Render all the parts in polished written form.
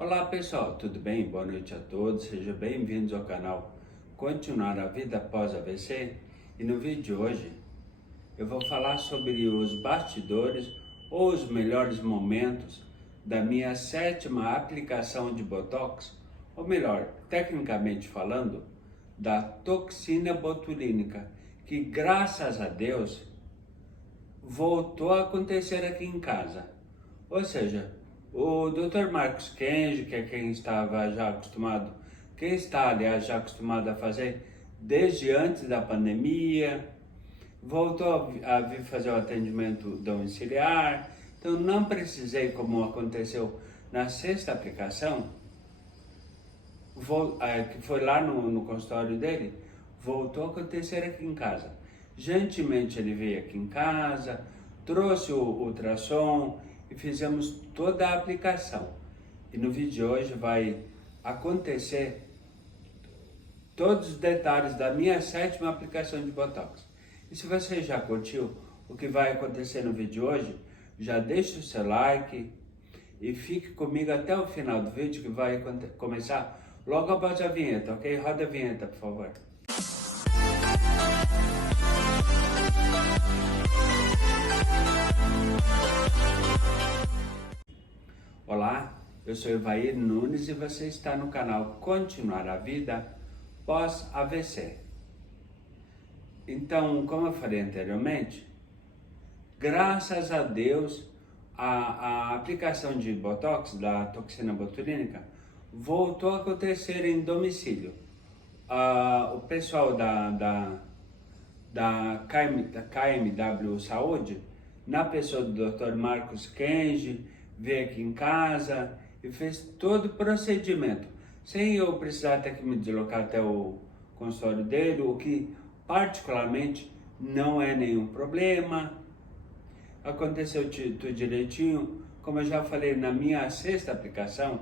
Olá pessoal, tudo bem? Boa noite a todos, sejam bem-vindos ao canal Continuar a Vida Após AVC. E no vídeo de hoje eu vou falar sobre os bastidores ou os melhores momentos da minha 7ª aplicação de Botox, ou melhor, tecnicamente falando, da toxina botulínica, que graças a Deus voltou a acontecer aqui em casa. Ou seja, o Dr. Marcos Kenji, que é quem estava já acostumado, quem está, aliás, já acostumado a fazer desde antes da pandemia, voltou a vir fazer o atendimento domiciliar, então não precisei, como aconteceu na 6ª aplicação, que foi lá no consultório dele, voltou a acontecer aqui em casa. Gentilmente ele veio aqui em casa, trouxe o ultrassom e fizemos toda a aplicação. E no vídeo de hoje vai acontecer todos os detalhes da minha 7ª aplicação de Botox. E se você já curtiu o que vai acontecer no vídeo de hoje, já deixa o seu like e fique comigo até o final do vídeo, que vai começar logo após a vinheta, ok? Roda a vinheta, por favor. Olá, eu sou Evair Nunes e você está no canal Continuar a Vida Pós-AVC. Então, como eu falei anteriormente, graças a Deus, a aplicação de Botox, da toxina botulínica, voltou a acontecer em domicílio. O pessoal da KMW Saúde, na pessoa do Dr. Marcos Kenji, veio aqui em casa e fez todo o procedimento, sem eu precisar ter que me deslocar até o consultório dele, o que particularmente não é nenhum problema. Aconteceu tudo direitinho, como eu já falei na minha 6ª aplicação,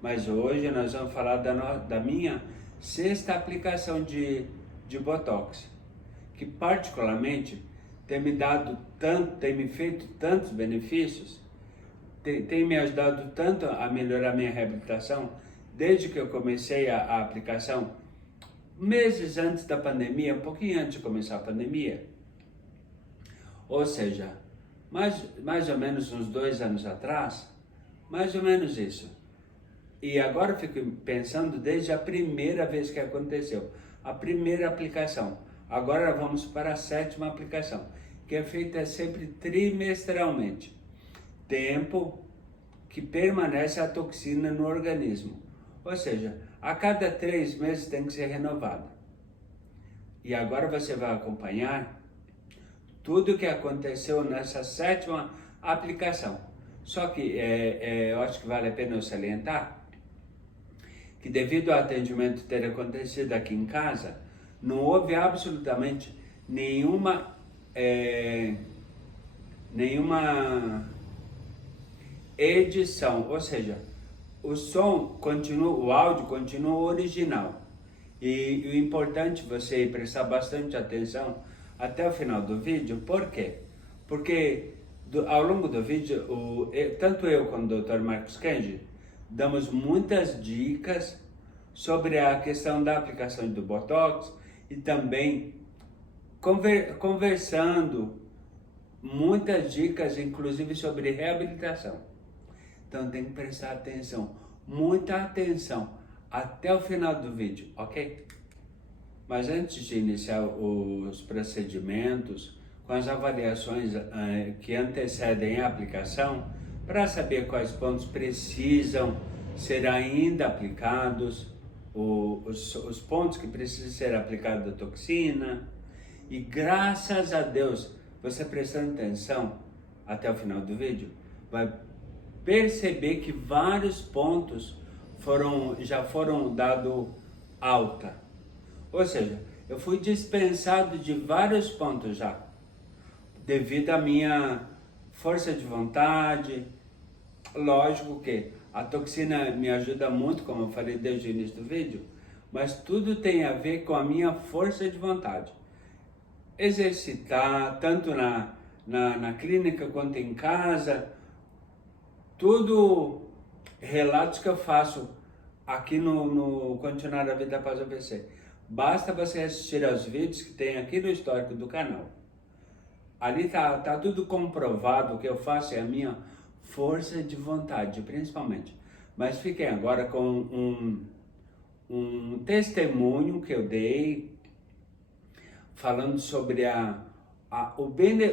mas hoje nós vamos falar da minha 6ª aplicação de Botox, que particularmente tem me dado tanto, tem me feito tantos benefícios, tem me ajudado tanto a melhorar minha reabilitação, desde que eu comecei a aplicação, meses antes da pandemia, um pouquinho antes de começar a pandemia, ou seja, mais ou menos uns 2 anos atrás, mais ou menos isso. E agora eu fico pensando desde a primeira vez que aconteceu, a primeira aplicação. Agora vamos para a 7ª aplicação, que é feita sempre trimestralmente. Tempo que permanece a toxina no organismo. Ou seja, a cada 3 meses tem que ser renovada. E agora você vai acompanhar tudo o que aconteceu nessa 7ª aplicação. Só que eu acho que vale a pena eu salientar que, devido ao atendimento ter acontecido aqui em casa, não houve absolutamente nenhuma edição, ou seja, o áudio continua original. E o importante é você prestar bastante atenção até o final do vídeo. Por quê? Porque ao longo do vídeo, tanto eu quanto o Dr. Marcos Kenji damos muitas dicas sobre a questão da aplicação do Botox e também conversando muitas dicas, inclusive sobre reabilitação. Então tem que prestar atenção, muita atenção, até o final do vídeo, ok? Mas antes de iniciar os procedimentos, com as avaliações que antecedem a aplicação, para saber quais pontos precisam ser ainda aplicados, os pontos que precisam ser aplicados da toxina, e graças a Deus, você prestando atenção até o final do vídeo, vai perceber que vários pontos já foram dados alta. Ou seja, eu fui dispensado de vários pontos já, devido à minha força de vontade. Lógico que a toxina me ajuda muito, como eu falei desde o início do vídeo, mas tudo tem a ver com a minha força de vontade. Exercitar, tanto na clínica quanto em casa, tudo relatos que eu faço aqui no Continuar a Vida Após o AVC. Basta você assistir aos vídeos que tem aqui no histórico do canal. Ali tá tudo comprovado. O que eu faço é a minha força de vontade, principalmente. Mas fiquem agora com um testemunho que eu dei, falando sobre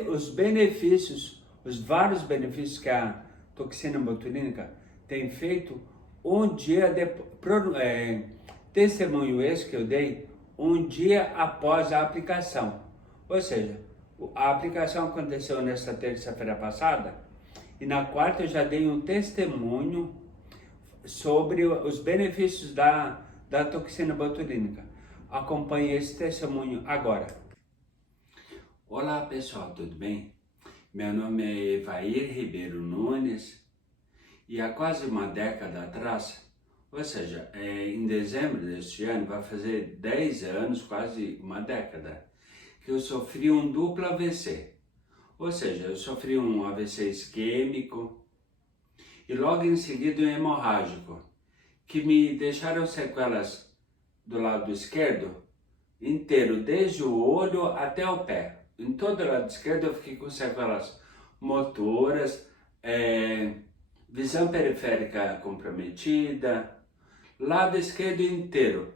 os benefícios, os vários benefícios que a toxina botulínica tem feito um dia depois, testemunho esse que eu dei um dia após a aplicação. Ou seja, a aplicação aconteceu nesta terça-feira passada e na quarta eu já dei um testemunho sobre os benefícios da toxina botulínica. Acompanhe esse testemunho agora. Olá pessoal, tudo bem? Meu nome é Evair Ribeiro Nunes e há quase uma década atrás, ou seja, em dezembro deste ano, vai fazer 10 anos, quase uma década, que eu sofri um duplo AVC. Ou seja, eu sofri um AVC isquêmico e logo em seguida um hemorrágico, que me deixaram sequelas do lado esquerdo inteiro, desde o olho até o pé. Em todo o lado esquerdo eu fiquei com sequelas motoras, visão periférica comprometida, lado esquerdo inteiro,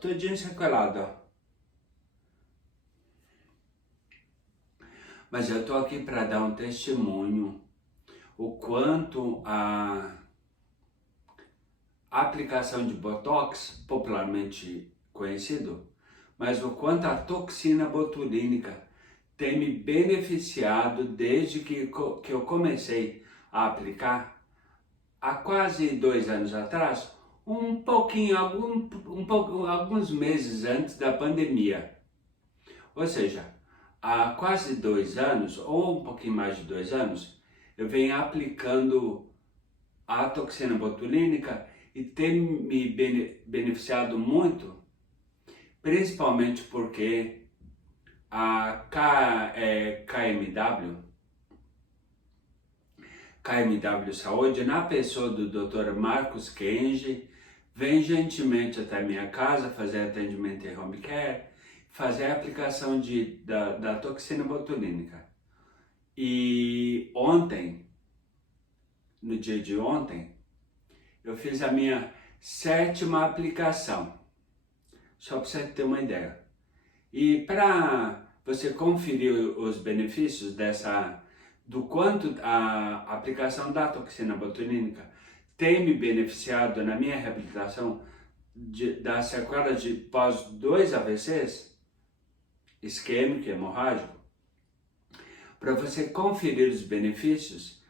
todinho sequelado, ó. Mas eu tô aqui para dar um testemunho, o quanto a aplicação de Botox, popularmente conhecido, mas o quanto a toxina botulínica tem me beneficiado desde que eu comecei a aplicar há quase 2 anos atrás, alguns meses antes da pandemia. Ou seja, há quase 2 anos, ou um pouquinho mais de 2 anos, eu venho aplicando a toxina botulínica e tem me beneficiado muito, principalmente porque a KMW Saúde, na pessoa do Dr. Marcos Kenji, vem gentilmente até minha casa fazer atendimento em home care, fazer a aplicação da toxina botulínica. E ontem, no dia de ontem, eu fiz a minha 7ª aplicação, só para você ter uma ideia. E para você conferir os benefícios do quanto a aplicação da toxina botulínica tem me beneficiado na minha reabilitação das sequelas de pós 2 AVCs, isquêmico e hemorrágico, para você conferir os benefícios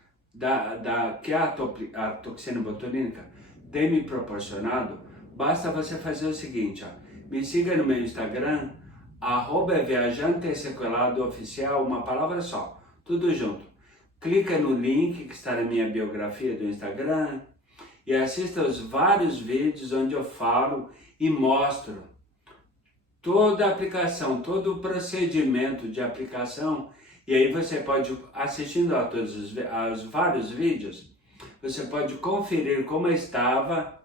que a toxina botulínica tem me proporcionado, basta você fazer o seguinte, ó, me siga no meu Instagram, @viajantesequeladoOficial, uma palavra só, tudo junto. Clica no link que está na minha biografia do Instagram e assista aos vários vídeos onde eu falo e mostro toda a aplicação, todo o procedimento de aplicação. E aí você pode, assistindo aos vários vídeos, você pode conferir como eu estava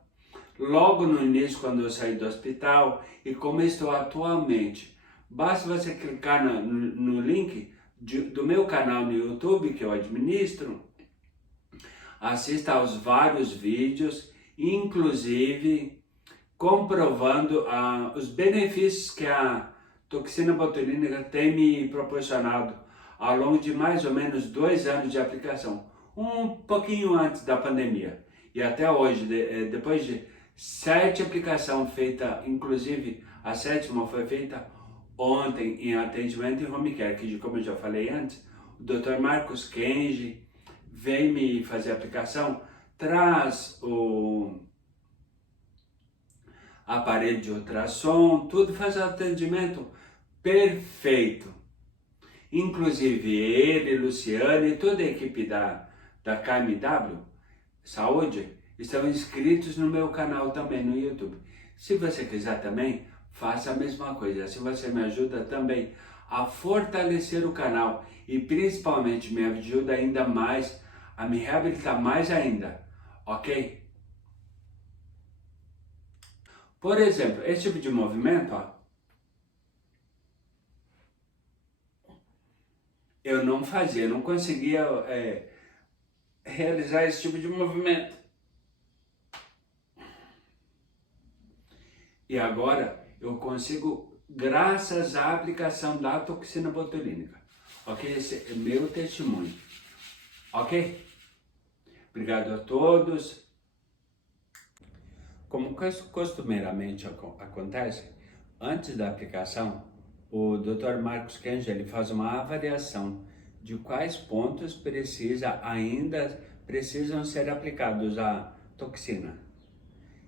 logo no início, quando eu saí do hospital, e como eu estou atualmente. Basta você clicar no link do meu canal no YouTube, que eu administro, assista aos vários vídeos, inclusive comprovando os benefícios que a toxina botulínica tem me proporcionado ao longo de mais ou menos 2 anos de aplicação, um pouquinho antes da pandemia. E até hoje, depois de 7 aplicações feitas, inclusive a 7ª foi feita ontem em atendimento em home care, que como eu já falei antes, o Dr. Marcos Kenji vem me fazer a aplicação, traz o aparelho de ultrassom, tudo, faz o atendimento perfeito. Inclusive ele, Luciano e toda a equipe da KMW Saúde estão inscritos no meu canal também no YouTube. Se você quiser também, faça a mesma coisa. Assim você me ajuda também a fortalecer o canal e principalmente me ajuda ainda mais a me reabilitar mais ainda ok? Por exemplo, esse tipo de movimento, ó, eu não fazia, não conseguia realizar esse tipo de movimento. E agora eu consigo, graças à aplicação da toxina botulínica. Ok? Esse é meu testemunho. Ok? Obrigado a todos. Como costumeiramente acontece, antes da aplicação, o Dr. Marcos Kenji ele faz uma avaliação de quais pontos ainda precisam ser aplicados a toxina.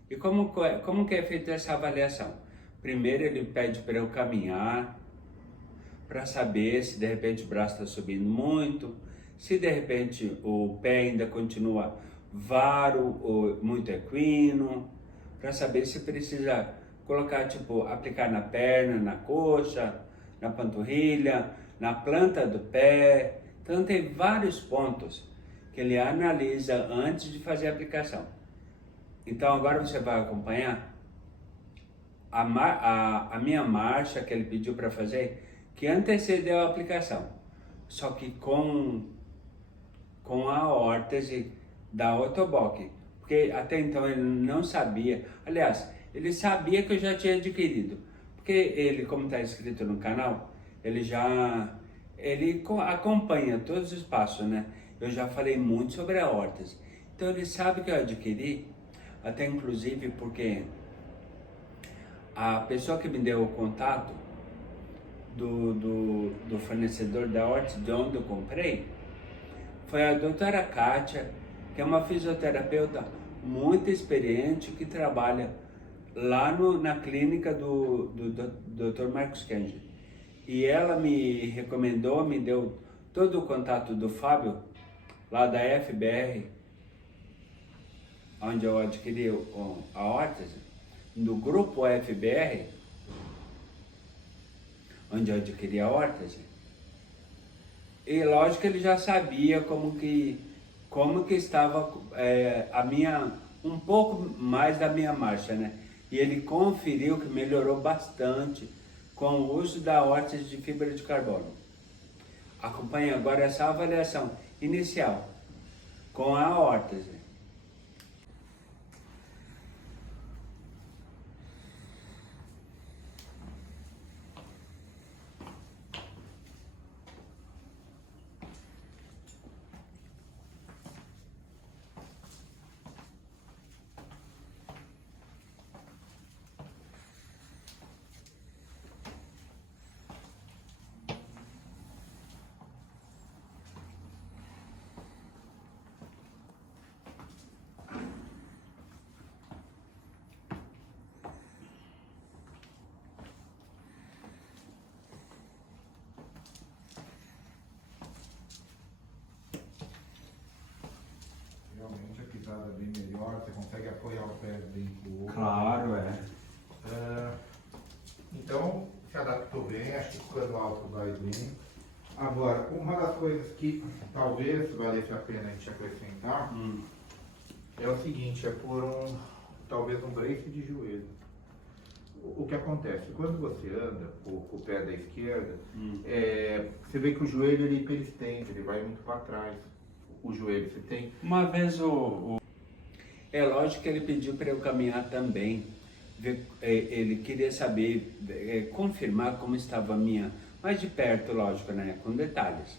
E como que é feita essa avaliação? Primeiro ele pede para eu caminhar, para saber se de repente o braço está subindo muito, se de repente o pé ainda continua varo ou muito equino, para saber se precisa colocar, tipo, aplicar na perna, na coxa, na panturrilha, na planta do pé. Então tem vários pontos que ele analisa antes de fazer a aplicação. Então agora você vai acompanhar a minha marcha que ele pediu para fazer, que antecedeu a aplicação, só que com a órtese da Otobock, porque até então ele não sabia, aliás, ele sabia que eu já tinha adquirido, porque ele, como está escrito no canal, ele acompanha todos os passos, né? Eu já falei muito sobre a órtese, então ele sabe que eu adquiri, até inclusive porque a pessoa que me deu o contato do fornecedor da órtese, de onde eu comprei, foi a doutora Kátia, que é uma fisioterapeuta muito experiente que trabalha lá na clínica do Dr. Marcos Kenji. E ela me recomendou, me deu todo o contato do Fábio, lá da FBR, onde eu adquiri a órtese, do grupo FBR, onde eu adquiri a órtese. E lógico que ele já sabia como que estava um pouco mais da minha marcha, né? E ele conferiu que melhorou bastante com o uso da órtese de fibra de carbono. Acompanhe agora essa avaliação inicial com a órtese. Realmente a pisada é bem melhor, você consegue apoiar o pé bem com o Claro, é. Então, se adaptou bem, acho que o cano alto vai bem. Agora, uma das coisas que talvez valesse a pena a gente acrescentar é o seguinte, é por talvez um brace de joelho. O que acontece? Quando você anda com o pé da esquerda, você vê que o joelho ele hiperestende, ele vai muito para trás. O joelho, você tem... Uma vez é lógico que ele pediu para eu caminhar também. Ele queria saber, confirmar como estava a minha, mais de perto, lógico, né, com detalhes.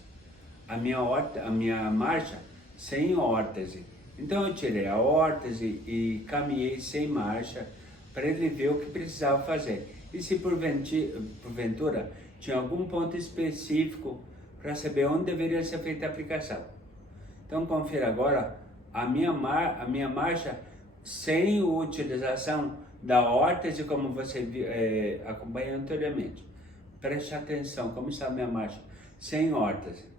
A minha marcha sem órtese. Então eu tirei a órtese e caminhei sem marcha para ele ver o que precisava fazer. E se porventura tinha algum ponto específico para saber onde deveria ser feita a aplicação. Então confira agora a minha marcha sem utilização da órtese, como você acompanhou anteriormente. Preste atenção como está a minha marcha sem órtese.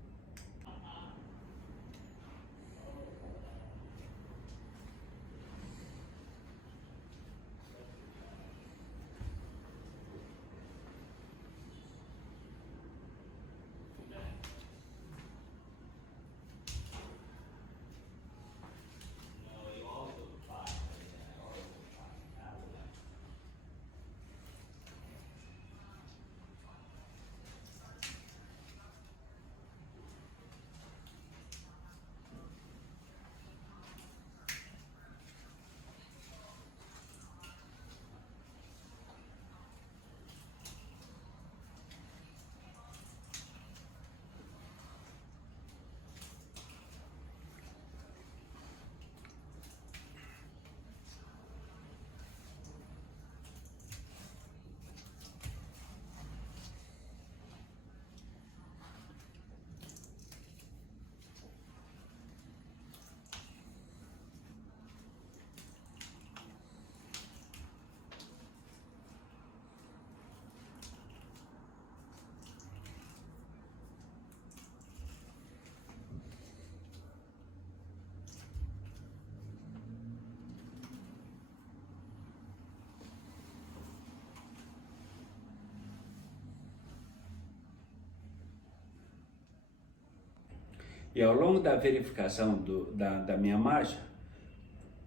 E ao longo da verificação da minha marcha,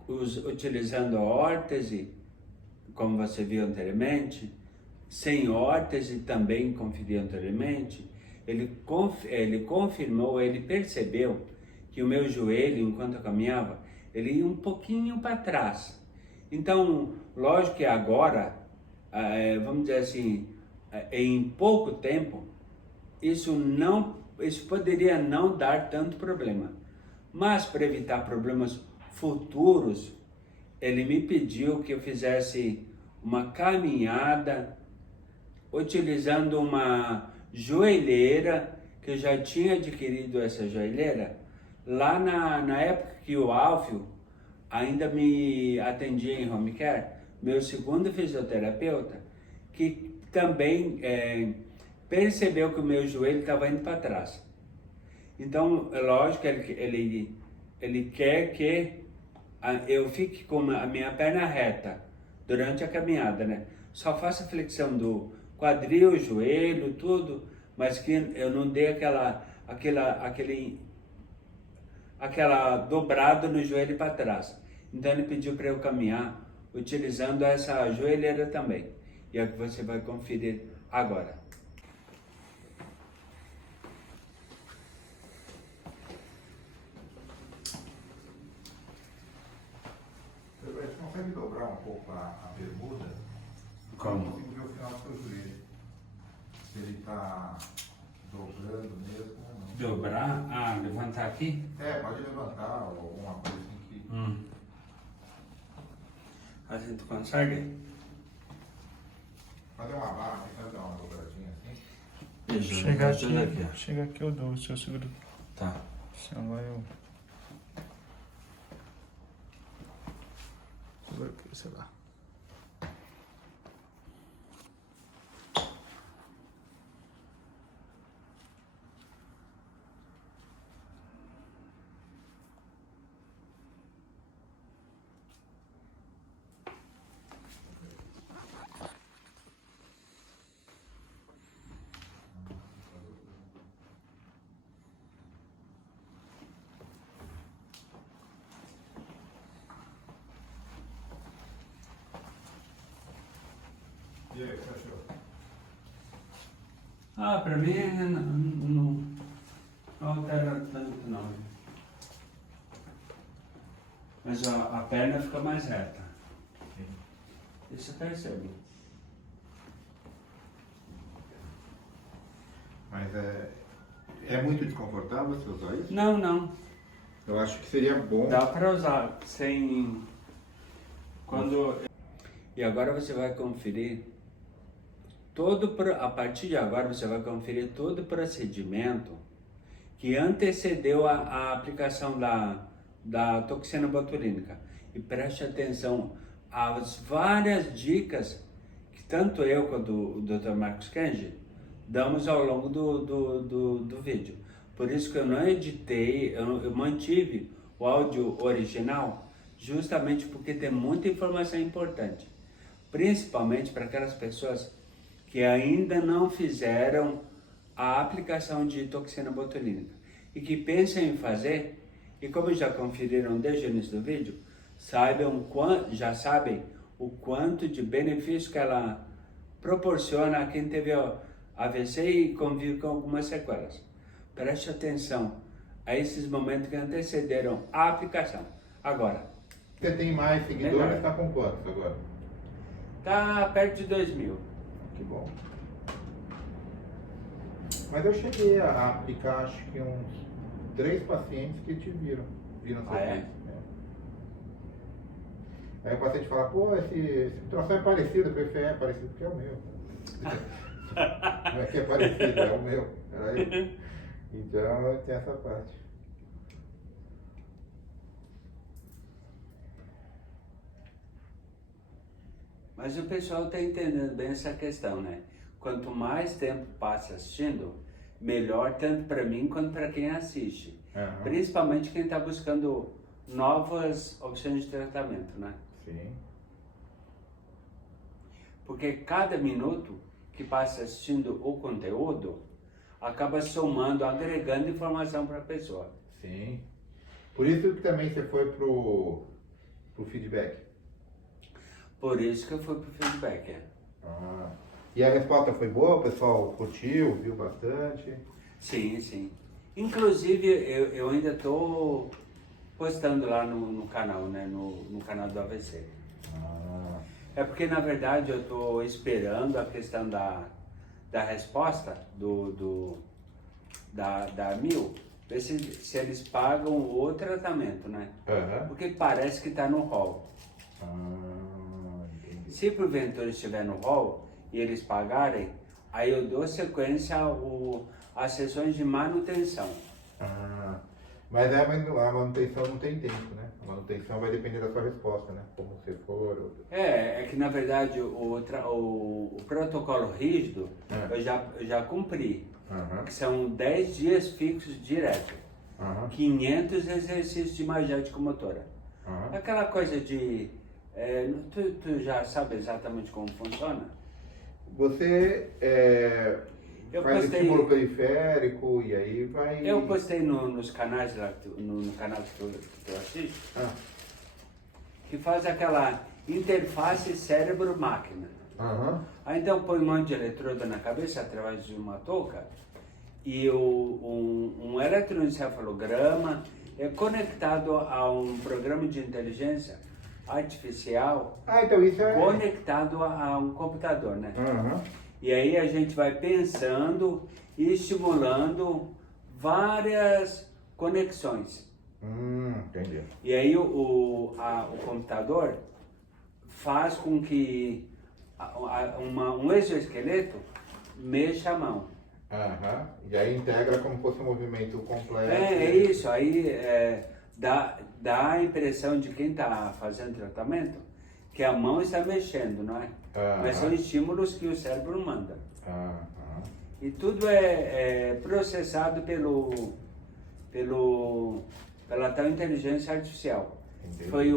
utilizando a órtese, como você viu anteriormente, sem órtese também conferi anteriormente, ele confirmou, ele percebeu que o meu joelho, enquanto eu caminhava, ele ia um pouquinho para trás. Então, lógico que agora, vamos dizer assim, em pouco tempo, isso poderia não dar tanto problema. Mas para evitar problemas futuros, ele me pediu que eu fizesse uma caminhada utilizando uma joelheira, que eu já tinha adquirido essa joelheira lá na época que o Alfio ainda me atendia em home care, meu segundo fisioterapeuta, que também percebeu que o meu joelho estava indo para trás. Então, é lógico que ele quer que eu fique com a minha perna reta durante a caminhada, né? Só faço a flexão do quadril, joelho, tudo, mas que eu não dei aquela dobrada no joelho para trás. Então ele pediu para eu caminhar utilizando essa joelheira também. E é o que você vai conferir agora. Você consegue dobrar um pouco a bermuda? Como? Eu consigo ver o final do seu joelho. Se ele está dobrando mesmo ou não. Dobrar? Ah, levantar aqui? Pode levantar ou alguma coisa assim que... A gente consegue? Fazer uma barra, tentar dar uma dobradinha assim. Isso, Chega aqui eu dou, se eu seguro. Tá. Senão vai eu. Segura aqui, sei lá. E aí, o que você achou? Pra mim não altera tanto não. Mas a perna fica mais reta. Sim. Isso eu percebo. Mas é muito desconfortável você usar isso? Não. Eu acho que seria bom. Dá para usar sem... E agora você vai conferir a partir de agora você vai conferir todo o procedimento que antecedeu a aplicação da toxina botulínica. E preste atenção às várias dicas que tanto eu quanto o Dr. Marcos Kenji damos ao longo do vídeo. Por isso que eu não editei, eu mantive o áudio original, justamente porque tem muita informação importante. Principalmente para aquelas pessoas que ainda não fizeram a aplicação de toxina botulínica e que pensam em fazer, e como já conferiram desde o início do vídeo, já sabem o quanto de benefício que ela proporciona a quem teve AVC e convive com algumas sequelas. Preste atenção a esses momentos que antecederam a aplicação. Agora. Você tem mais seguidores, está com quantos agora? Tá perto de 2.000. Que bom. Mas eu cheguei a aplicar, acho que uns 3 pacientes que te viram seu vídeo. Aí o paciente fala, pô, esse troço é parecido. Eu falei, é parecido porque é o meu. Não é que é parecido, é o meu. Peraí. Então tem essa parte. Mas o pessoal está entendendo bem essa questão, né? Quanto mais tempo passa assistindo, melhor tanto para mim quanto para quem assiste. Uhum. Principalmente quem está buscando novas opções de tratamento, né? Sim. Porque cada minuto que passa assistindo o conteúdo acaba somando, agregando informação para a pessoa. Sim. Por isso que também você foi pro feedback. Por isso que eu fui pro feedback. Ah. E a resposta foi boa? O pessoal curtiu, viu bastante? Sim, sim. Inclusive, eu ainda estou postando lá no canal, né? No canal do AVC. Ah. É porque, na verdade, eu estou esperando a questão da resposta da Mil, ver se eles pagam o tratamento, né? Aham. Porque parece que está no rol. Entendi. Se porventura estiver no rol e eles pagarem, aí eu dou sequência às sessões de manutenção. Ah. Mas a manutenção não tem tempo, né? A manutenção vai depender da sua resposta, né? Como você for. É que na verdade o protocolo rígido eu já cumpri, Aham. que são 10 dias fixos direto, Aham. 500 exercícios de magética motora. Aham. Aquela coisa de... tu já sabe exatamente como funciona? Você Eu faz postei- estímulo periférico e aí vai. Eu postei nos canais lá, no canal que tu assiste, Ah. que faz aquela interface cérebro-máquina. Aham. Aí então põe um monte de eletrodo na cabeça através de uma touca e um eletroencefalograma é conectado a um programa de inteligência artificial Ah, então isso é. conectado a um computador, né? Aham. E aí a gente vai pensando e estimulando várias conexões. Entendi. E aí o computador faz com que um exoesqueleto mexa a mão. Aham. E aí integra como se fosse um movimento completo. É isso, aí dá a impressão de quem está fazendo tratamento que a mão está mexendo, não é? Aham. Mas são estímulos que o cérebro manda. Aham. E tudo é processado pela tal inteligência artificial. Entendi. Foi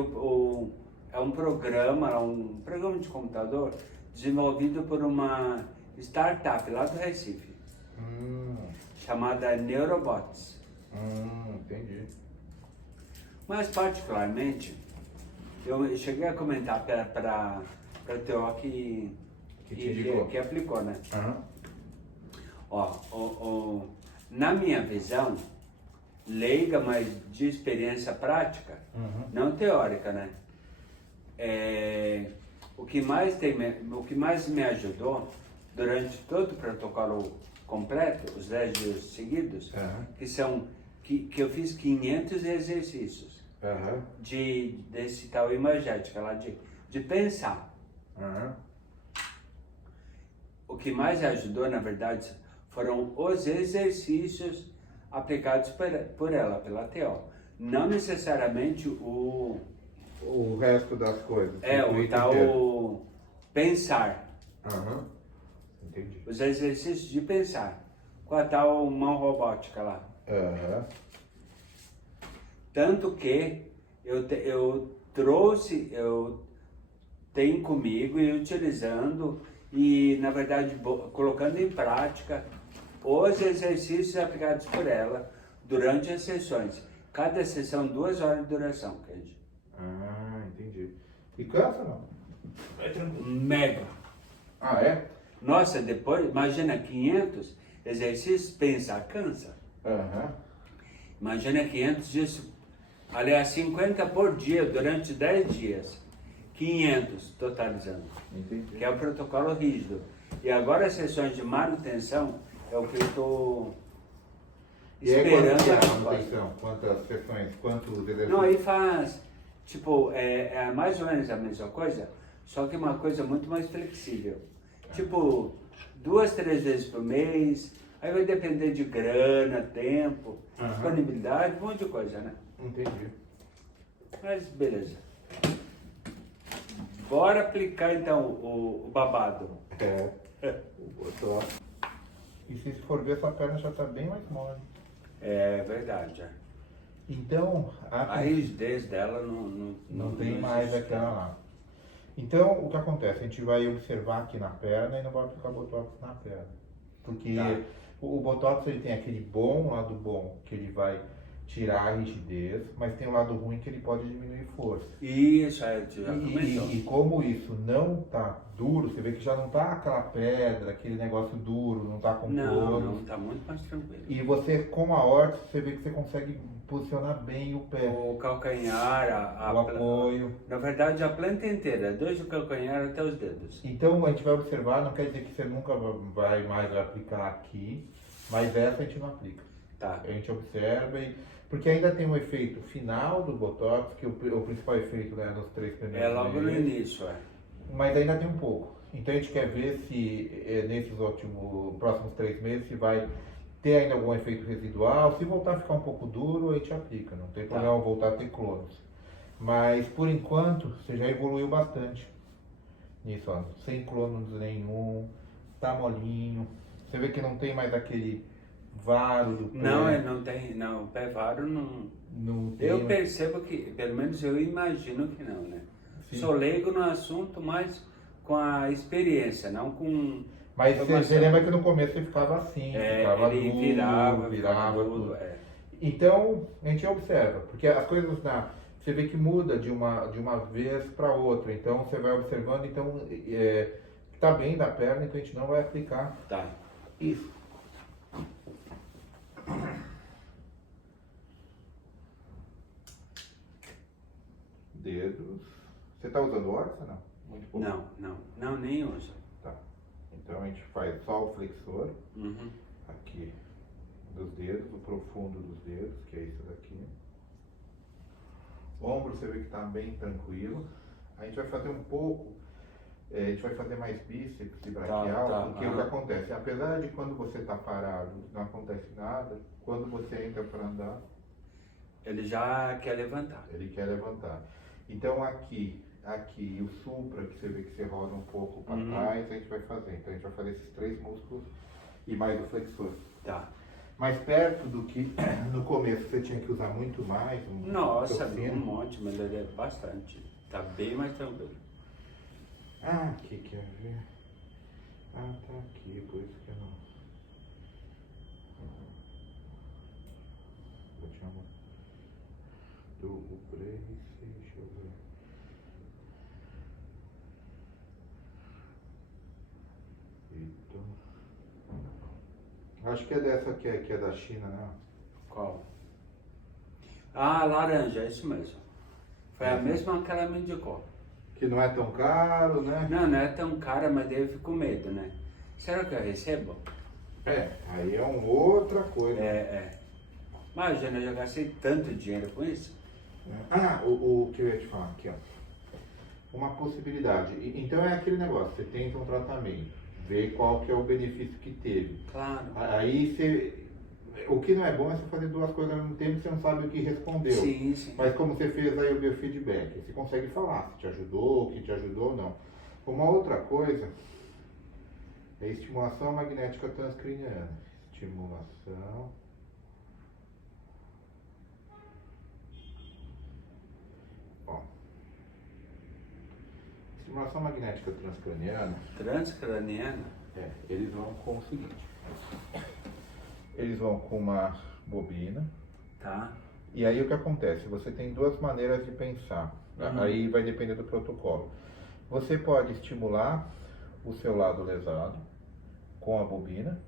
é um programa de computador desenvolvido por uma startup lá do Recife, chamada Neurobots. Entendi. Mas particularmente, eu cheguei a comentar para o Teó que te indicou. que aplicou, né? Aham. Na minha visão, leiga, mas de experiência prática, não teórica, né? O que mais me ajudou durante todo o protocolo completo, os 10 dias seguidos, que eu fiz 500 exercícios Aham. desse tal imagética lá, de pensar. Aham. O que mais ajudou, na verdade, foram os exercícios aplicados por ela, pela TO. Não necessariamente O resto das coisas. o tal pensar. Aham. Entendi. Os exercícios de pensar. Com a tal mão robótica lá. Aham. Tanto que eu tenho comigo e utilizando e, na verdade, colocando em prática os exercícios aplicados por ela durante as sessões. Cada sessão, 2 horas de duração, Kenji. Entendi. E cansa não? Mega. Ah, é? Nossa, depois, imagina 500 exercícios, pensar cansa. Aham. Imagina 500 dias, aliás, 50 por dia durante 10 dias. 500 totalizando, Entendi. que é o protocolo rígido. E agora as sessões de manutenção é o que eu estou E aí, esperando. quanto que é a a- manutenção? Quantas sessões? Quantos exercícios? Não, aí faz, tipo, é mais ou menos a mesma coisa, só que uma coisa muito mais flexível. Tipo, 2, 3 vezes por mês, aí vai depender de grana, tempo, disponibilidade, um monte de coisa, né? Entendi. Mas beleza. Bora aplicar então o babado. O botox. E se for ver, sua perna já está bem mais mole. É verdade. Então, A rigidez dela não tem mais existe. aquela lá. Então, o que acontece? A gente vai observar aqui na perna e não vai aplicar botox na perna. Porque Tá. o botox ele tem aquele bom lado bom, que ele vai tirar a rigidez, mas tem um lado ruim que ele pode diminuir força. Isso, aí tu já comentou. E como isso não tá duro, você vê que já não tá aquela pedra, aquele negócio duro, não tá com Não, couro. tá muito mais tranquilo. E você, com a horta, você vê que você consegue posicionar bem o pé, O calcanhar, o apoio. Na verdade, a planta inteira, desde o calcanhar até os dedos. Então a gente vai observar, não quer dizer que você nunca vai mais aplicar aqui, mas essa a gente não aplica. Tá. A gente observa, porque ainda tem um efeito final do Botox, que o principal efeito é nos 3 primeiros É logo no meses, início, mas ainda tem um pouco. Então a gente quer ver se nesses próximos 3 meses se vai ter ainda algum efeito residual. Se voltar a ficar um pouco duro, a gente aplica, não tem problema voltar a ter clonos. Mas por enquanto você já evoluiu bastante nisso, ó, sem clonos nenhum, tá molinho. Você vê que não tem mais aquele varo do pé. Não, ele não tem, não, o pé varo não. Não tem, Eu percebo que, pelo menos eu imagino que não, né? Sim. Sou leigo no assunto, mas com a experiência, não com... Mas você lembra que no começo ele ficava assim, ficava ele duro, virava tudo. tudo. Então a gente observa, porque as coisas você vê que muda de uma vez para outra. Então você vai observando, então tá bem da perna, então a gente não vai aplicar Tá. isso. Dedos. Você tá usando orça ou não? Muito pouco. Não, nem uso. Tá. Então a gente faz só o flexor, Uhum. aqui dos dedos, o profundo dos dedos, que é isso daqui. Ombro você vê que está bem tranquilo. A gente vai fazer um pouco, a gente vai fazer mais bíceps e braquial, porque o que acontece, apesar de quando você está parado não acontece nada, quando você entra para andar, Ele já quer levantar. ele quer levantar. Então aqui o supra, que você vê que você roda um pouco para trás, a gente vai fazer. Então a gente vai fazer esses 3 músculos e mais o flexor. Tá. Mais perto do que no começo você tinha que usar muito mais. Nossa, um monte, melhorei bastante. Tá bem mais tranquilo. Ah, aqui, quer ver? Ah, tá aqui, por isso que eu não... Vou te chamar do brace, deixa eu ver. Então... Acho que é dessa que é da China, né? Qual? Ah, laranja, é isso mesmo. Foi a mesma que ela me indicou. Que não é tão caro, né? Não é tão cara, mas daí eu fico com medo, né? Será que eu recebo? Aí é uma outra coisa. Imagina, eu já gastei tanto dinheiro com isso. O que eu ia te falar aqui, ó. Uma possibilidade. Então é aquele negócio, você tenta um tratamento, vê qual que é o benefício que teve. Claro. Aí você... O que não é bom é você fazer 2 coisas ao mesmo tempo e você não sabe o que respondeu. Sim, sim. Mas como você fez aí o biofeedback, você consegue falar se te ajudou, o que te ajudou ou não. Uma outra coisa é estimulação magnética transcraniana. Estimulação... Estimulação magnética transcraniana. Transcraniana? Eles vão com o seguinte. Eles vão com uma bobina. Tá. E aí o que acontece? Você tem 2 maneiras de pensar. Aí vai depender do protocolo. Você pode estimular o seu lado lesado com a bobina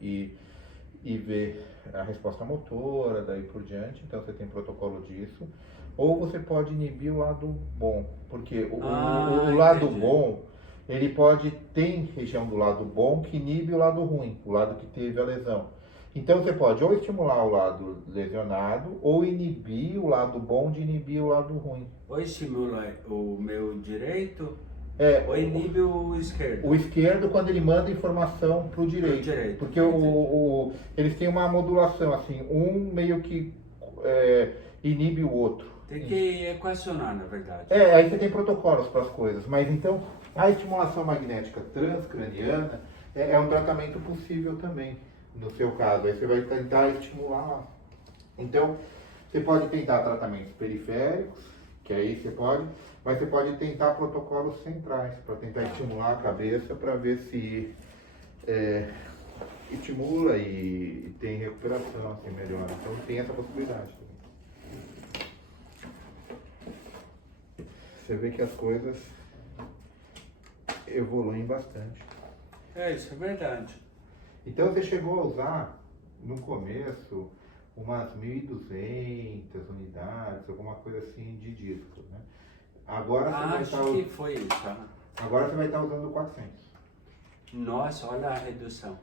e ver a resposta motora, daí por diante. Então você tem protocolo disso. Ou você pode inibir o lado bom, porque o lado bom, ele pode ter região do lado bom que inibe o lado ruim, o lado que teve a lesão. Então você pode ou estimular o lado lesionado, ou inibir o lado bom de inibir o lado ruim. Ou estimula o meu direito, É, ou inibe o esquerdo. o esquerdo quando ele manda informação para o direito. Porque eles têm uma modulação, assim, um meio que inibe o outro. Tem que equacionar, na verdade. Aí você tem protocolos para as coisas, mas então a estimulação magnética transcraniana é um tratamento possível também, no seu caso. Aí você vai tentar estimular lá. Então, você pode tentar tratamentos periféricos, que aí você pode, mas você pode tentar protocolos centrais, para tentar estimular a cabeça, para ver se estimula e tem recuperação, assim, melhora. Então tem essa possibilidade. Você vê que as coisas evoluem bastante. Isso é verdade. Então você chegou a usar, no começo, umas 1.200 unidades, alguma coisa assim de disco, né? Agora você vai Acho estar, que foi isso. Né? agora você vai estar usando 400. Nossa, olha a redução.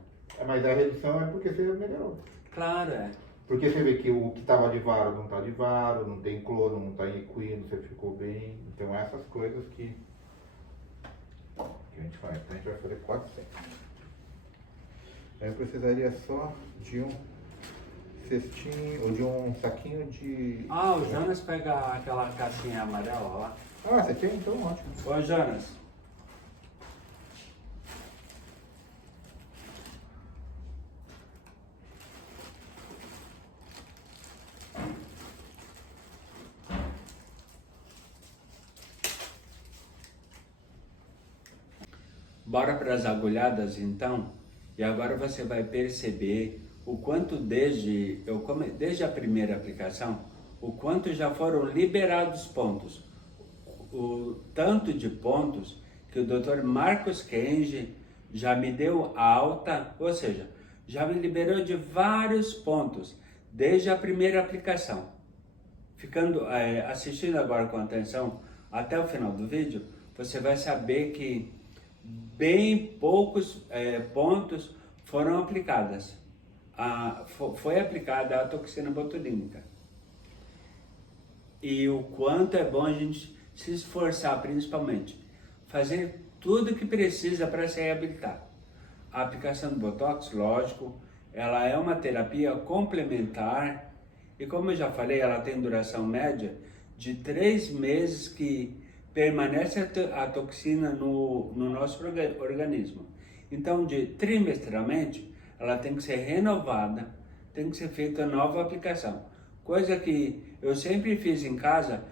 Mas a redução é porque você melhorou. Claro, é. Porque você vê que o que estava de varo não está de varo, não tem cloro, não está em equino, você ficou bem. Então essas coisas que a gente faz. Então a gente vai fazer 400. Eu precisaria só de um cestinho, ou de um saquinho de... Ah, o Jonas pega aquela caixinha amarela lá. Ah, você tem? Então ótimo. Ô, Jonas. Bora para as agulhadas então, e agora você vai perceber o quanto desde a primeira aplicação, o quanto já foram liberados pontos, o tanto de pontos que o Dr. Marcos Kenji já me deu alta, ou seja, já me liberou de vários pontos desde a primeira aplicação. Ficando assistindo agora com atenção até o final do vídeo, você vai saber que bem poucos pontos foram aplicadas. Foi aplicada a toxina botulínica. E o quanto é bom a gente se esforçar, principalmente, fazer tudo o que precisa para se reabilitar. A aplicação do Botox, lógico, ela é uma terapia complementar e, como eu já falei, ela tem duração média de 3 meses que permanece a toxina no nosso organismo. Então, trimestralmente, ela tem que ser renovada, tem que ser feita nova aplicação. Coisa que eu sempre fiz em casa,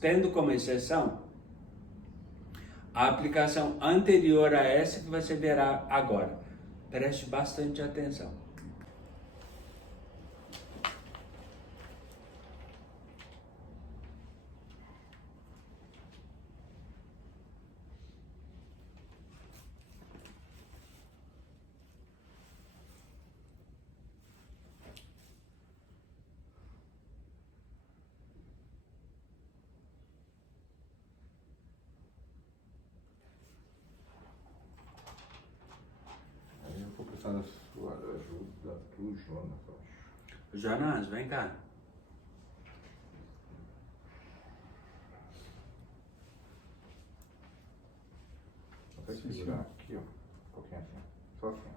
tendo como exceção a aplicação anterior a essa que você verá agora. Preste bastante atenção. Vou precisar da sua ajuda do Jonas, acho. Jonas, vem cá. Consegue segurar aqui, ó. Um pouquinho assim. Só assim,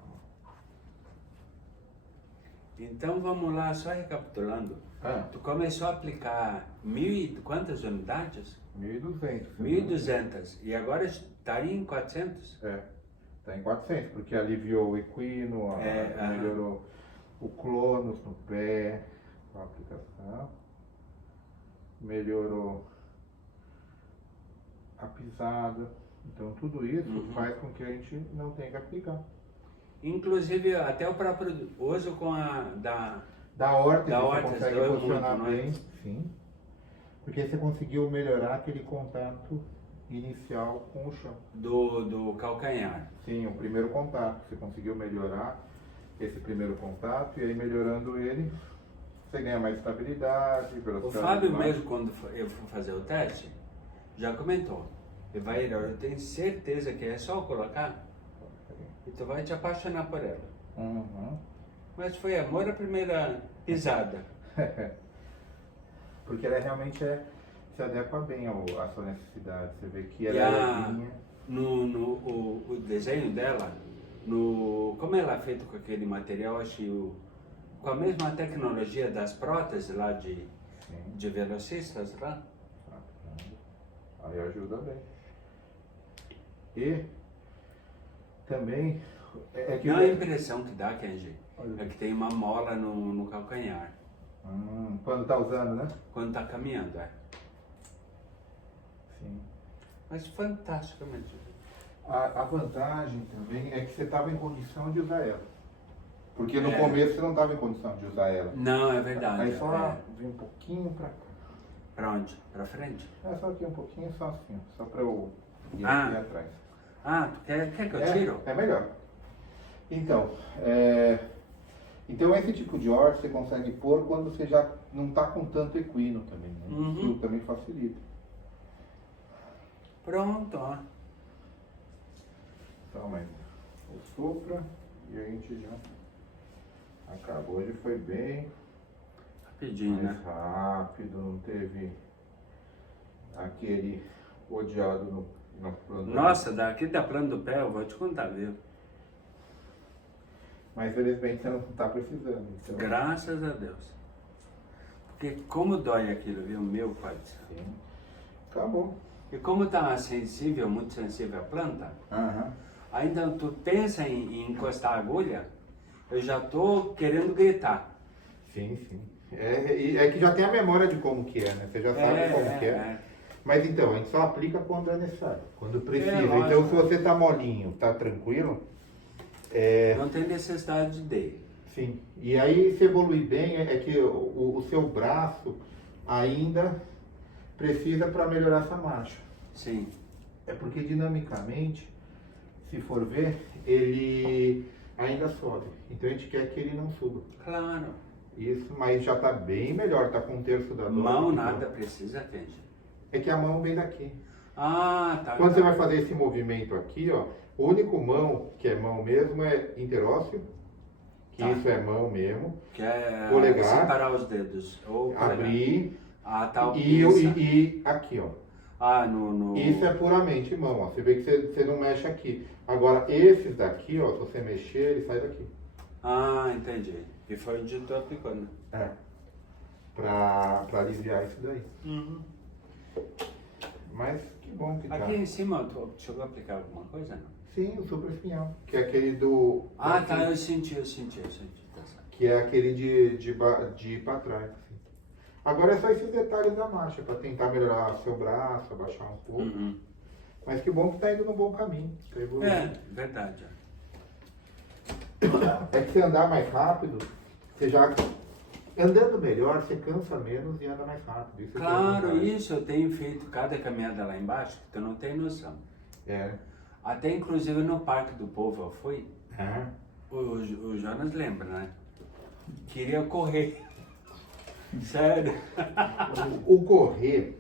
ó. Então vamos lá, só recapitulando. Tu começou a aplicar quantas unidades? 1.200. 1.200. E agora está em 400? Está em 400, porque aliviou o equino, melhorou o clonus no pé, com a aplicação. Melhorou a pisada. Então tudo isso faz com que a gente não tenha que aplicar. Inclusive até o próprio uso com Da órtese Da você órtese, consegue doeu funcionar muito, não é? bem, sim. Porque você conseguiu melhorar aquele contato inicial com o chão. do calcanhar. Sim, o primeiro contato. Você conseguiu melhorar esse primeiro contato e aí melhorando ele, você ganha mais estabilidade, O velocidade. Fábio mesmo, quando eu fui fazer o teste, já comentou. Evair, eu tenho certeza que é só colocar e tu vai te apaixonar por ela. Uhum. Mas foi amor à primeira pisada. Porque ela realmente se adequa bem à sua necessidade. Você vê que E ela é levinha. o desenho dela, como ela é feita com aquele material, acho que com a mesma tecnologia das próteses lá Sim. de velocistas lá. Aí ajuda bem. E também Não, a impressão que dá, Kenji, é que tem uma mola no calcanhar. Quando tá usando, né? Quando tá caminhando, Sim. Mas fantasticamente. A vantagem também é que você estava em condição de usar ela. Porque no começo você não estava em condição de usar ela. Não, é verdade. Aí só vem um pouquinho pra cá. Pra onde? Pra frente? É só aqui um pouquinho, só assim, ó, só pra eu ir Ah. aqui atrás. Ah, tu quer que eu tiro? É melhor. Então, então esse tipo de horta você consegue pôr quando você já não está com tanto equino também, né? Uhum. Isso também facilita. Pronto, ó. Então, mas o supra e a gente já acabou. Hoje foi bem Rapidinho, mais né? rápido, não teve aquele odiado no plano. Nossa, daqui da plano do pé, eu vou te contar, viu? Mas felizmente você não está precisando. Então, Graças a Deus. Porque como dói aquilo, viu? Meu pai do céu. sim. Acabou. E como tá sensível, muito sensível a planta, Aham. aí então tu pensa em encostar a agulha, eu já tô querendo gritar. Sim, sim. É que já tem a memória de como que é, né? Você já sabe como que é. Mas então, a gente só aplica quando é necessário, quando precisa. lógico. Então, se você tá molinho, tá tranquilo, Não tem necessidade dele. sim. E aí, se evoluir bem, é que o seu braço ainda precisa para melhorar essa marcha. Sim. É porque dinamicamente, se for ver, ele ainda sobe. Então a gente quer que ele não suba. Claro. Isso, mas já tá bem melhor, tá com um terço da dose. Mão então. nada precisa, Kenji. É que a mão vem daqui. Ah, tá. Quando tá. você vai fazer esse movimento aqui, ó, o único mão que é mão mesmo é interósseo, que Tá. isso é mão mesmo. Que é Polegar. separar os dedos. Ou polegar. Abrir Ah, tá. e aqui, ó. Ah, no... Isso é puramente mão, ó. Você vê que você não mexe aqui. Agora, esses daqui, ó, se você mexer, ele sai daqui. Ah, entendi. E foi onde tu aplicou, né? É. Pra aliviar isso daí. Uhum. Mas que bom que tá. Aqui em cima, tu chegou a aplicar alguma coisa, não? Sim, o super espinhal. Que é aquele do. Ah, tá, eu senti. Tá certo. Que é aquele de ir pra trás. Assim. Agora é só esses detalhes da marcha, pra tentar melhorar seu braço, abaixar um pouco. Uhum. Mas que bom que tá indo no bom caminho. Tá evoluindo. É, verdade. É que você andar mais rápido, você já. Andando melhor, você cansa menos e anda mais rápido. Isso Claro, que é isso eu tenho feito cada caminhada lá embaixo, que tu não tem noção. É. Até inclusive no Parque do Povo eu fui, É. o Jonas lembra, né? Queria correr. Sério. O correr,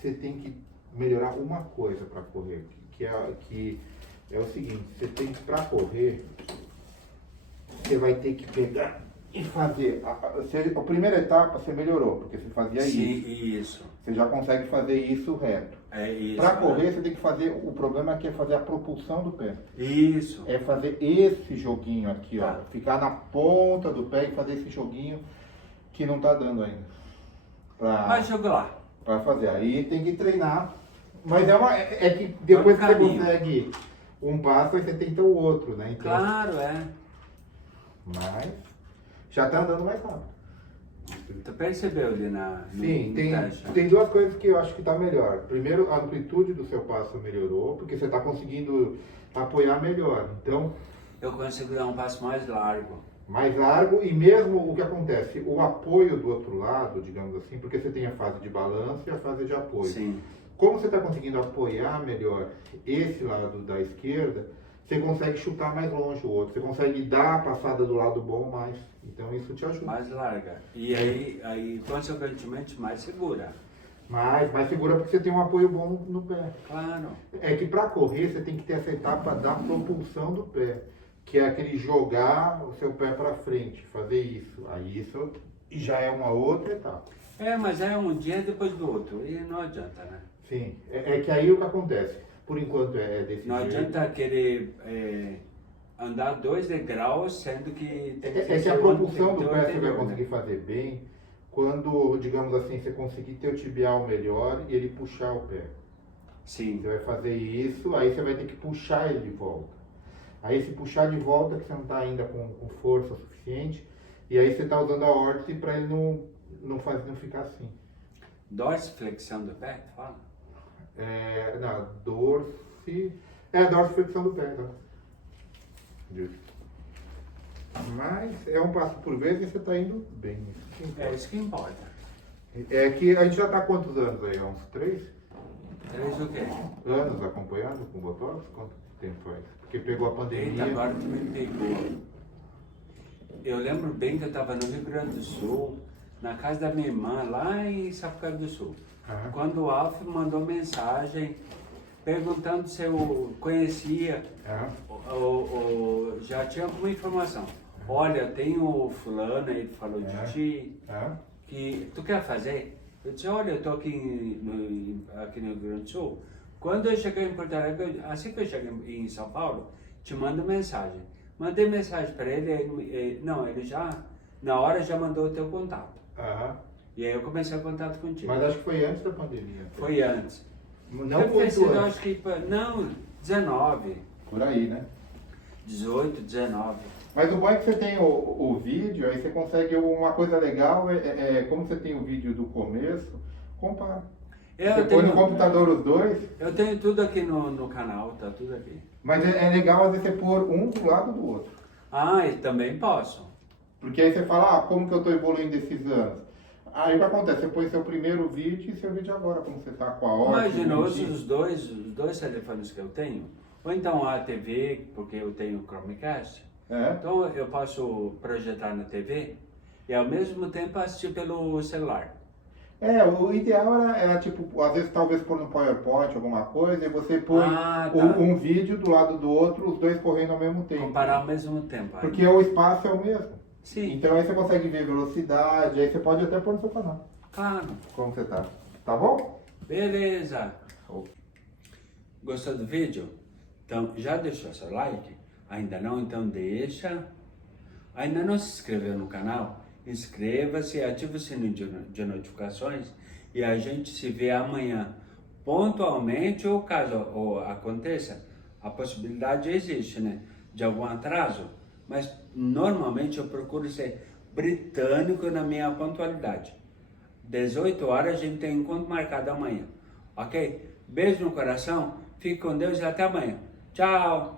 você tem que melhorar uma coisa para correr, que é o seguinte, você tem que, para correr, você vai ter que pegar e fazer, a primeira etapa você melhorou, porque você fazia Sim, isso, isso. você já consegue fazer isso reto. É isso. Para correr você tem que fazer, o problema aqui é fazer a propulsão do pé. Isso. É fazer esse joguinho aqui, ó, Tá. ficar na ponta do pé e fazer esse joguinho que não tá dando ainda. Mas joga lá. Pra fazer. Aí tem que treinar. Mas é que depois que você caminho. consegue um passo, aí você tem que ter o outro, né? Então, Claro, é. mas já tá andando mais rápido. Tu percebeu ali no Sim, teste? tem duas coisas que eu acho que tá melhor. Primeiro, a amplitude do seu passo melhorou, porque você tá conseguindo apoiar melhor. Então, Eu consigo dar um passo mais largo. mais largo e mesmo o que acontece, o apoio do outro lado, digamos assim, porque você tem a fase de balanço e a fase de apoio. Sim. Como você está conseguindo apoiar melhor esse lado da esquerda, você consegue chutar mais longe o outro, você consegue dar a passada do lado bom mais. Então isso te ajuda. Mais larga. E aí consequentemente, mais segura. Mais segura porque você tem um apoio bom no pé. Claro. É que para correr você tem que ter essa etapa da propulsão do pé, que é aquele jogar o seu pé para frente, fazer isso. Aí isso já é uma outra etapa. É, mas é um dia depois do outro. E não adianta, né? Sim, é que aí o que acontece, por enquanto é desse Não jeito. adianta querer andar 2 degraus, sendo que... tem É que ser a propulsão tem do que ter pé o você vai anterior, conseguir né? fazer bem quando, digamos assim, você conseguir ter o tibial melhor e ele puxar o pé. Sim. Você vai fazer isso, aí você vai ter que puxar ele de volta. Aí se puxar de volta que você não está ainda com força suficiente, e aí você está usando a órtese para ele não ficar assim. Dorsiflexão do pé, tu fala? Não, dorsiflexão do pé, então. Isso. Mas é um passo por vez e você está indo bem. Isso que importa. É isso que importa. É que a gente já tá há quantos anos aí? Há uns 3 3 o quê? anos acompanhando com o Botox? Quanto tempo faz? Porque pegou a Eita, pandemia. agora tu me pegou. Eu lembro bem que eu estava no Rio Grande do Sul, na casa da minha irmã, lá em Sapucaí do Sul. Aham. Quando o Alf mandou mensagem perguntando se eu conhecia, Aham. já tinha alguma informação. Olha, tem o fulano, ele falou de ti, Aham. que tu quer fazer? Eu disse, olha, eu tô aqui aqui no Rio Grande do Sul. Quando eu cheguei em Porto Alegre, assim que eu cheguei em São Paulo, te mando mensagem. Mandei mensagem para ele, ele já, na hora já mandou o teu contato. Aham. E aí eu comecei o contato contigo. Mas acho que foi antes da pandemia. Foi antes. Não Deve ter muito sido, antes. acho que, não, 19, Por aí, né? 18, 19. Mas o bom é que você tem o vídeo, aí você consegue uma coisa legal, como você tem o vídeo do começo, compara. Você põe no computador os dois, Eu tenho tudo aqui no canal, tá tudo aqui. mas é legal às vezes você pôr um do lado do outro. Ah, e também posso. Porque aí você fala, como que eu estou evoluindo esses anos? Aí o que acontece? Você põe seu primeiro vídeo e seu vídeo agora, como você está com a hora. Imagina, os dois telefones que eu tenho, ou então a TV, porque eu tenho Chromecast, então eu posso projetar na TV e ao mesmo tempo assistir pelo celular. O ideal era tipo, às vezes talvez pôr no PowerPoint alguma coisa e você põe Tá. um vídeo do lado do outro, os dois correndo ao mesmo tempo. Comparar ao mesmo tempo. Porque o espaço é o mesmo. Sim, Então aí você consegue ver velocidade, aí você pode até pôr no seu canal. claro. Como você tá. Tá bom? Beleza. Gostou do vídeo? Então, já deixou seu like? Ainda não? Então deixa. Ainda não se inscreveu no canal? Inscreva-se, ative o sininho de notificações e a gente se vê amanhã. Pontualmente, ou caso aconteça, a possibilidade existe, né? De algum atraso, mas normalmente eu procuro ser britânico na minha pontualidade. 18 horas a gente tem encontro marcado amanhã, ok? Beijo no coração, fique com Deus e até amanhã. Tchau!